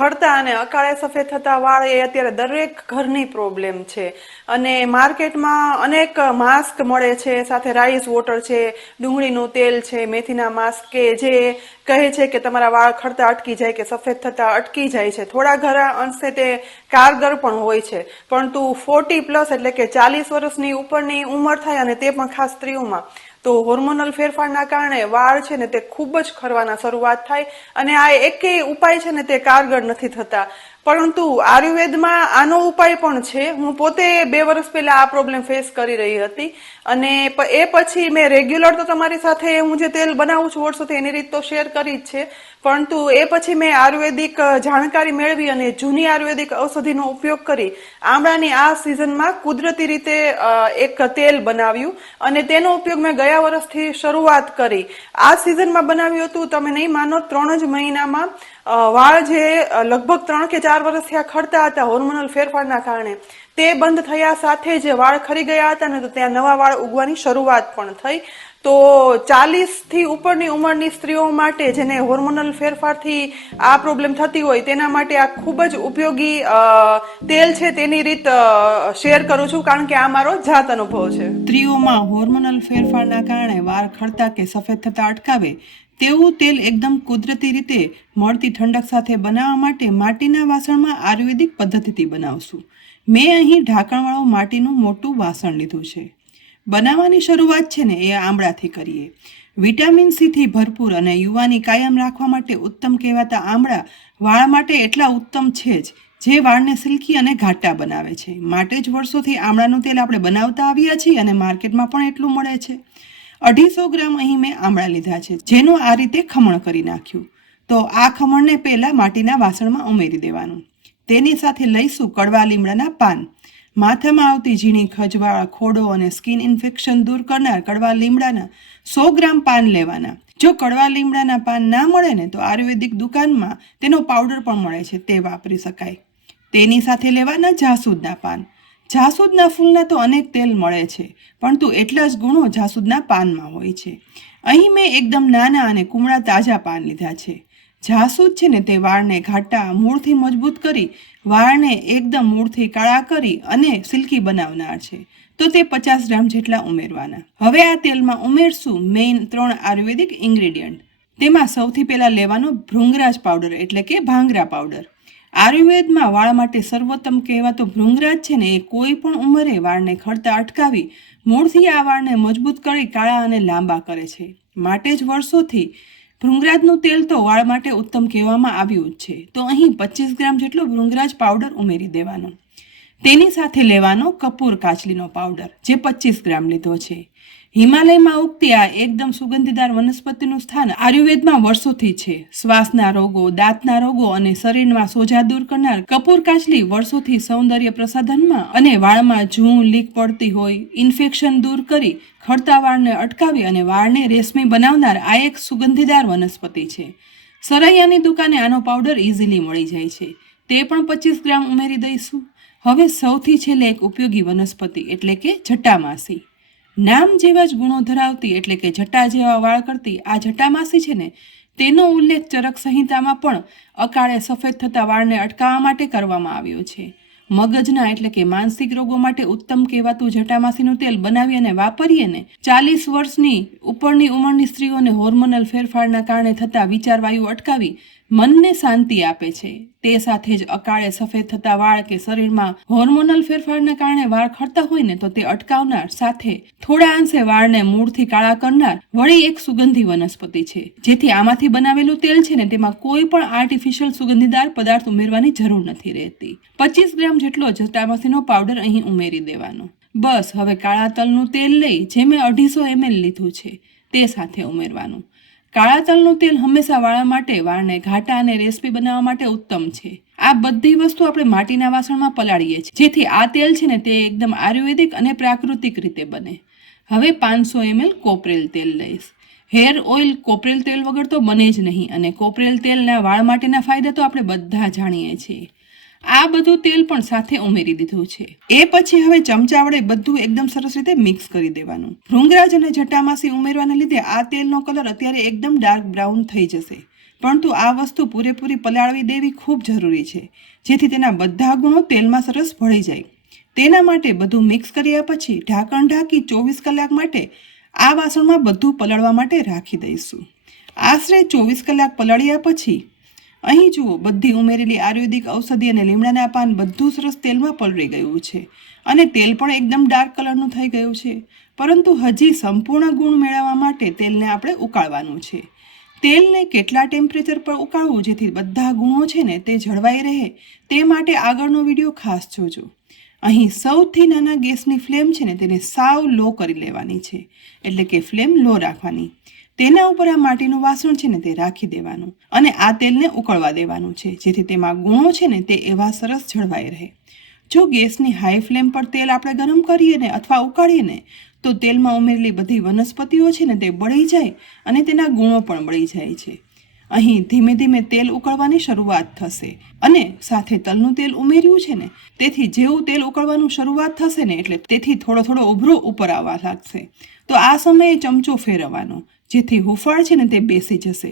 ખરતા અને અકાળે સફેદ થતા વાળ એ અત્યારે દરેક ઘરની પ્રોબ્લેમ છે અને માર્કેટમાં અનેક માસ્ક મળે છે, સાથે રાઈસ વોટર છે, ડુંગળીનું તેલ છે, મેથીના માસ્ક કે જે કહે છે કે તમારા વાળ ખરતા અટકી જાય કે સફેદ થતા અટકી જાય છે. થોડા ઘણા અંશે તે કારગર પણ હોય છે, પરંતુ 40+ એટલે કે 40 વર્ષની ઉપરની ઉંમર થાય અને તે પણ ખાસ સ્ત્રીઓમાં તો હોર્મોનલ ફેરફારના કારણે વાળ છે ને તે ખૂબ જ ખરવાના શરૂઆત થાય અને આ એકેય ઉપાય છે ને તે કારગર નથી થતા. પરંતુ આયુર્વેદમાં આનો ઉપાય પણ છે. હું પોતે 2 વર્ષ પહેલા આ પ્રોબ્લેમ ફેસ કરી રહી હતી અને એ પછી મેં રેગ્યુલર તો તમારી સાથે હું જે તેલ બનાવું છું વર્ષોથી એની રીત તો શેર કરી જ છે, પરંતુ એ પછી મેં આયુર્વેદિક જાણકારી મેળવી અને જૂની આયુર્વેદિક ઔષધિનો ઉપયોગ કરી આમળાની આ સિઝનમાં કુદરતી રીતે એક તેલ બનાવ્યું અને તેનો ઉપયોગ મેં ગયા વર્ષથી શરૂઆત કરી. આ સિઝનમાં બનાવ્યું હતું, તમે નહીં માનો, 3 જ મહિનામાં વાળ જે લગભગ 3 કે 4 વર્ષથી આ ખરતા હતા હોર્મોનલ ફેરફારના કારણે તે બંધ થયા સાથે જ વાળ ખરી ગયા હતા ને તો ત્યાં નવા વાળ ઉગવાની શરૂઆત પણ થઈ. તો 40થી ઉપરની ઉંમરની સ્ત્રીઓ માટે જેને હોર્મોનલ ફેરફારથી આ પ્રોબ્લેમ થતી હોય તેના માટે આ ખૂબ જ ઉપયોગી તેલ છે, તેની રીત શેર કરું છું કારણ કે આ મારો જાત અનુભવ છે. સ્ત્રીઓમાં હોર્મોનલ ફેરફારના કારણે વાળ ખરતા કે સફેદ થતા અટકાવે તેવું તેલ એકદમ કુદરતી રીતે મળતી ઠંડક સાથે બનાવવા માટે માટીના વાસણમાં આયુર્વેદિક પદ્ધતિથી બનાવશું. મેં અહીં ઢાંકણવાળું માટીનું મોટું વાસણ લીધું છે. બનાવવાની શરૂઆત છે ને એ આમળાથી કરીએ. વિટામિન સી થી ભરપૂર અને યુવાની કાયમ રાખવા માટે ઉત્તમ કહેવાતા આમળા વાળ માટે એટલા ઉત્તમ છે જ જે વાળને સિલ્કી અને ઘાટા બનાવે છે. માટે જ વર્ષોથી આમળાનું તેલ આપણે બનાવતા આવ્યા છીએ અને માર્કેટમાં પણ એટલું મળે છે. 250 ગ્રામ અહીં મેં આમળા લીધા છે, જેનું આ રીતે ખમણ કરી નાખ્યું. તો આ ખમણને પહેલા માટીના વાસણમાં ઉમેરી દેવાનું. તેની સાથે લઈશું કડવા લીમડાના પાન. માથામાં આવતી ઝીણી ખજવાળ, ખોડો અને સ્કિન ઇન્ફેક્શન દૂર કરનાર કડવા લીમડાના 100 ગ્રામ પાન લેવાના. જો કડવા લીમડાના પાન ના મળે ને તો આયુર્વેદિક દુકાનમાં તેનો પાવડર પણ મળે છે, તે વાપરી શકાય. તેની સાથે લેવાના જાસૂદના પાન. જાસૂદના ફૂલના તો અનેક તેલ મળે છે, પરંતુ એટલા જ ગુણો જાસૂદના પાનમાં હોય છે. અહીં મેં એકદમ નાના અને કુમળા તાજા પાન લીધા છે. જાસૂદ છે ને તે વાળને ઘાટા મૂળથી મજબૂત કરી વાળને એકદમ મૂળથી કાળા કરી અને સિલ્કી બનાવનાર છે, તો તે 50 ગ્રામ જેટલા ઉમેરવાના. હવે આ તેલમાં ઉમેરશું મેઇન 3 આયુર્વેદિક ઇન્ગ્રેડિયન્ટ. તેમાં સૌથી પહેલા લેવાનો ભૃંગરાજ પાવડર એટલે કે ભાંગરા પાવડર. આયુર્વેદમાં વાળ માટે સર્વોત્તમ કહેવાતો ભૃંગરાજ છે ને એ કોઈ પણ ઉંમરે વાળને ખરતા અટકાવી મૂળથી આ વાળને મજબૂત કરી કાળા અને લાંબા કરે છે. માટે જ વર્ષોથી ભૃંગરાજનું તેલ તો વાળ માટે ઉત્તમ કહેવામાં આવ્યું જ છે. તો અહીં 25 ગ્રામ જેટલો ભૃંગરાજ પાવડર ઉમેરી દેવાનો. તેની સાથે લેવાનો કપૂર કાચલીનો પાવડર, જે 25 ગ્રામ લીધો છે. હિમાલયમાં ઉગતી આ એકદમ સુગંધીદાર વનસ્પતિનું સ્થાન આયુર્વેદમાં વર્ષોથી છે. શ્વાસના રોગો, દાંતના રોગો અને શરીરમાં સોજા દૂર કરનાર કપૂર કાચલી વર્ષોથી સૌંદર્ય પ્રસાધનમાં અને વાળમાં જૂં લીક પડતી હોય, ઇન્ફેક્શન દૂર કરી ખરતા વાળને અટકાવી અને વાળને રેશમી બનાવનાર આ એક સુગંધીદાર વનસ્પતિ છે. સરૈયાની દુકાને આનો પાવડર ઇઝીલી મળી જાય છે. તે પણ 25 ગ્રામ ઉમેરી દઈશું. હવે સૌથી છેલ્લે એક ઉપયોગી વનસ્પતિ એટલે કે જટામાસી. નામ જેવા જ ગુણો ધરાવતી એટલે કે જટા જેવા વાળ કરતી આ જટામાસી છે ને તેનો ઉલ્લેખ ચરક સંહિતામાં પણ અકાળે સફેદ થતા વાળને અટકાવવા માટે કરવામાં આવ્યો છે. મગજના એટલે કે માનસિક રોગો માટે ઉત્તમ કહેવાતું જટામાસીનું તેલ બનાવી અને વાપરીએ ને 40 વર્ષની ઉપરની ઉંમરની સ્ત્રીઓને હોર્મોનલ ફેરફારના કારણે થતા વિચારવાયુ અટકાવી મનને શાંતિ આપે છે. તે સાથે જ અકાળે સફેદ થતા વાળ કે શરીરમાં હોર્મોનલ ફેરફારના કારણે વાળ ખરતા હોય ને તો તે અટકાવનાર સાથે થોડા અંશે વાળને મૂળથી કાળા કરનાર વળી એક સુગંધી વનસ્પતિ છે. જેથી આમાંથી બનાવેલું તેલ છે ને તેમાં કોઈ પણ આર્ટિફિશિયલ સુગંધીદાર પદાર્થ ઉમેરવાની જરૂર નથી રહેતી. 25 ગ્રામ જેટલો જટામાસીનો પાવડર અહીં ઉમેરી દેવાનો. બસ હવે કાળા તલનું તેલ લઈ જે મેં 250 ml લીધું છે તે સાથે ઉમેરવાનું. કાળા તલનું તેલ હંમેશા વાળા માટે વાળને ઘાટા અને રેશમી બનાવવા માટે ઉત્તમ છે. આ બધી વસ્તુ આપણે માટીના વાસણમાં પલાળીએ છીએ, જેથી આ તેલ છે ને તે એકદમ આયુર્વેદિક અને પ્રાકૃતિક રીતે બને. હવે 500 ml કોપરેલ તેલ લઈશ. હેર ઓઇલ કોપરેલ તેલ વગર તો બને જ નહીં અને કોપરેલ તેલના વાળ માટેના ફાયદા તો આપણે બધા જાણીએ છીએ. આ બધું તેલ પણ સાથે ઉમેરી દીધું છે. એ પછી હવે ચમચા વડે બધું એકદમ સરસ રીતે મિક્સ કરી દેવાનું. ભૃંગરાજ અને જટામાસી ઉમેરવાને લીધે આ તેલનો કલર અત્યારે એકદમ ડાર્ક બ્રાઉન થઈ જશે. પરંતુ આ વસ્તુ પૂરેપૂરી પલાળવી દેવી ખૂબ જરૂરી છે, જેથી તેના બધા ગુણો તેલમાં સરસ ભળી જાય. તેના માટે બધું મિક્સ કર્યા પછી ઢાંકણ ઢાંકી 24 કલાક માટે આ વાસણમાં બધું પલળવા માટે રાખી દઈશું. આશરે 24 કલાક પલળ્યા પછી અહીં જુઓ, બધી ઉમેરેલી આયુર્વેદિક ઔષધિ અને લીમડાના પાન બધું સરસ તેલમાં પલળી ગયું છે અને તેલ પણ એકદમ ડાર્ક કલરનું થઈ ગયું છે. પરંતુ હજી સંપૂર્ણ ગુણ મેળવવા માટે તેલને આપણે ઉકાળવાનું છે. તેલને કેટલા ટેમ્પરેચર પર ઉકાળવું જેથી બધા ગુણો છે ને તે જળવાઈ રહે, તે માટે આગળનો વિડીયો ખાસ જોજો. અહીં સૌથી નાના ગેસની ફ્લેમ છે ને તેને સાવ લો કરી લેવાની છે, એટલે કે ફ્લેમ લો રાખવાની. તેના ઉપર આ માટીનું વાસણ છે ને તે રાખી દેવાનું અને આ તેલને ઉકળવા દેવાનું છે, જેથી તેમાં ગુણો છે ને તે એવા સરસ જળવાઈ રહે. જો ગેસની હાઈ ફ્લેમ પર તેલ આપણે ગરમ કરીએ ને અથવા ઉકાળીએ ને તો તેલમાં ઉમેરેલી બધી વનસ્પતિઓ છે ને તે બળી જાય અને તેના ગુણો પણ બળી જાય છે. અહીં ધીમે ધીમે તેલ ઉકળવાની શરૂઆત થશે અને સાથે તલનું તેલ ઉમેર્યું છે ને, તેથી જેવું તેલ ઉકળવાનું શરૂઆત થશે ને એટલે તેથી થોડો થોડો ઉભરો ઉપર આવવા લાગશે. તો આ સમયે ચમચો ફેરવવાનો, જેથી હુંફાળ છે ને તે બેસી જશે.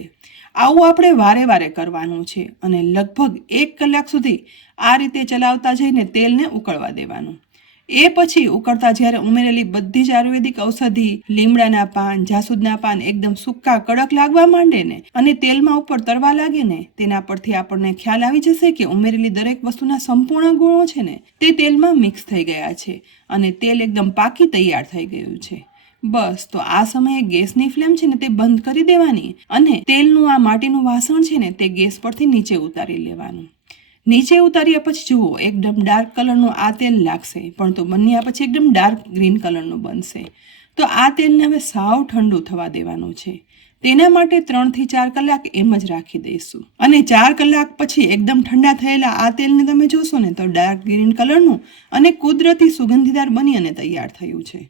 આવું આપણે વારે વારે કરવાનું છે અને લગભગ 1 કલાક સુધી આ રીતે ચલાવતા જઈને તેલને ઉકળવા દેવાનું. એ પછી ઉકળતા જ્યારે ઉમેરેલી બધી જ આયુર્વેદિક ઔષધિ, લીમડાના પાન, જાસૂદના પાન એકદમ સૂકા કડક લાગવા માંડે ને અને તેલમાં ઉપર તરવા લાગે ને, તેના પરથી આપણને ખ્યાલ આવી જશે કે ઉમેરેલી દરેક વસ્તુના સંપૂર્ણ ગુણો છે ને તે તેલમાં મિક્સ થઈ ગયા છે અને તેલ એકદમ પાકી તૈયાર થઈ ગયું છે. બસ, તો આ સમયે ગેસની ફ્લેમ છે ને તે બંધ કરી દેવાની અને તેલનું આ માટીનું વાસણ છે ને તે ગેસ પરથી નીચે ઉતારી લેવાનું. નીચે ઉતાર્યા પછી જુઓ, એકદમ ડાર્ક કલરનું આ તેલ લાગશે, પણ તો બન્યા પછી એકદમ ડાર્ક ગ્રીન કલરનું બનશે. તો આ તેલને હવે સાવ ઠંડુ થવા દેવાનું છે. તેના માટે 3 થી 4 કલાક એમ જ રાખી દઈશું અને 4 કલાક પછી એકદમ ઠંડા થયેલા આ તેલને તમે જોશો ને તો ડાર્ક ગ્રીન કલરનું અને કુદરતી સુગંધીદાર બની અને તૈયાર થયું છે.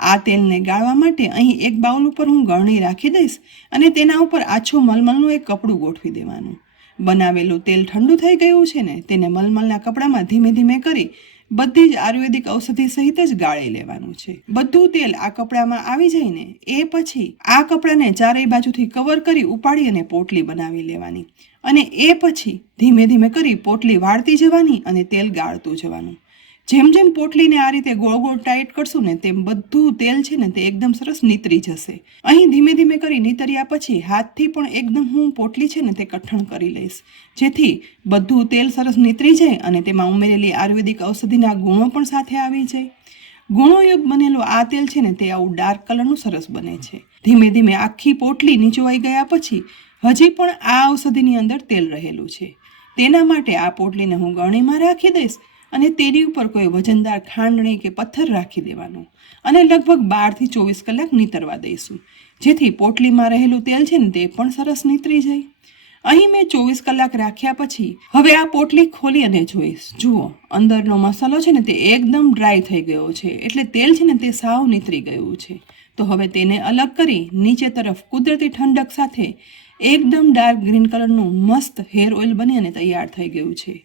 આ તેલને ગાળવા માટે અહીં એક બાઉલ ઉપર હું ગળણી રાખી દઈશ અને તેના ઉપર આછું મલમલનું એક કપડું ગોઠવી દેવાનું. બનાવેલું તેલ ઠંડુ થઈ ગયું છે ને તેને મલમલના કપડામાં ધીમે ધીમે કરી બધી જ આયુર્વેદિક ઔષધિ સહિત જ ગાળી લેવાનું છે. બધું તેલ આ કપડામાં આવી જાય ને એ પછી આ કપડાને ચારેય બાજુથી કવર કરી ઉપાડી અને પોટલી બનાવી લેવાની અને એ પછી ધીમે ધીમે કરી પોટલી વાળતી જવાની અને તેલ ગાળતું જવાનું. જેમ જેમ પોટલીને આ રીતે ગોળ ગોળ ટાઈટ કરશું ને તેમ બધું તેલ છે ને તે એકદમ સરસ નીતરી જશે. અહીં ધીમે ધીમે કરી નીતર્યા પછી હાથથી પણ એકદમ હું પોટલી છે ને તે કઠણ કરી લઈશ, જેથી બધું તેલ સરસ નીતરી જાય અને તેમાં ઉમેરેલી આયુર્વેદિક ઔષધિના ગુણો પણ સાથે આવી જાય. ગુણોયુક્ત બનેલું આ તેલ છે ને તે આવું ડાર્ક કલરનું સરસ બને છે. ધીમે ધીમે આખી પોટલી નીચોવાઈ ગયા પછી હજી પણ આ ઔષધિની અંદર તેલ રહેલું છે. તેના માટે આ પોટલીને હું ગળણીમાં રાખી દઈશ અને તેની ઉપર કોઈ વજનદાર ખાંડણી કે પથ્થર રાખી દેવાનું અને લગભગ 12 થી 24 કલાક નીતરવા દઈશું, જેથી પોટલીમાં રહેલું તેલ છે ને તે પણ સરસ નીતરી જાય. અહીં મેં 24 કલાક રાખ્યા પછી હવે આ પોટલી ખોલી અને જોઈશ. જુઓ, અંદરનો મસાલો છે ને તે એકદમ ડ્રાય થઈ ગયો છે, એટલે તેલ છે ને તે સાવ નીતરી ગયું છે. તો હવે તેને અલગ કરી નીચે તરફ કુદરતી ઠંડક સાથે એકદમ ડાર્ક ગ્રીન કલરનું મસ્ત હેર ઓઇલ બની અને તૈયાર થઈ ગયું છે.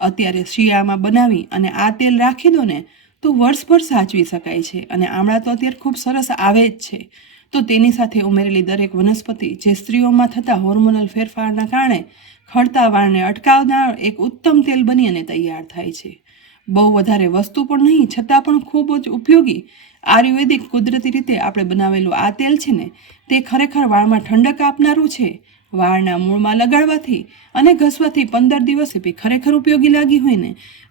અત્યારે શિયાળામાં બનાવી અને આ તેલ રાખી દો ને તો વર્ષભર સાચવી શકાય છે અને આમળા તો અત્યારે ખૂબ સરસ આવે જ છે. તો તેની સાથે ઉમેરેલી દરેક વનસ્પતિ જે સ્ત્રીઓમાં થતા હોર્મોનલ ફેરફારના કારણે ખરતા વાળને અટકાવનાર એક ઉત્તમ તેલ બની અને તૈયાર થાય છે. બહુ વધારે વસ્તુ પણ નહીં, છતાં પણ ખૂબ જ ઉપયોગી આયુર્વેદિક કુદરતી રીતે આપણે બનાવેલું આ તેલ છે ને તે ખરેખર વાળમાં ઠંડક આપનારું છે. વાળના મૂળમાં લગાડવાથી અને ઘસવાથી 15 દિવસ ખરેખર ઉપયોગી લાગી હોય ને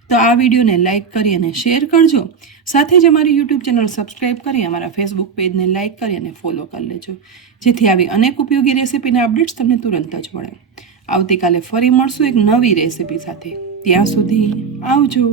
તો આ વિડીયોને લાઇક કરી અને શેર કરજો. સાથે જ અમારી યુટ્યુબ ચેનલ સબસ્ક્રાઈબ કરી અમારા ફેસબુક પેજને લાઇક કરી અને ફોલો કરી લેજો, જેથી આવી અનેક ઉપયોગી રેસીપીના અપડેટ્સ તમને તુરંત જ મળે. આવતીકાલે ફરી મળશું એક નવી રેસીપી સાથે. ત્યાં સુધી આવજો.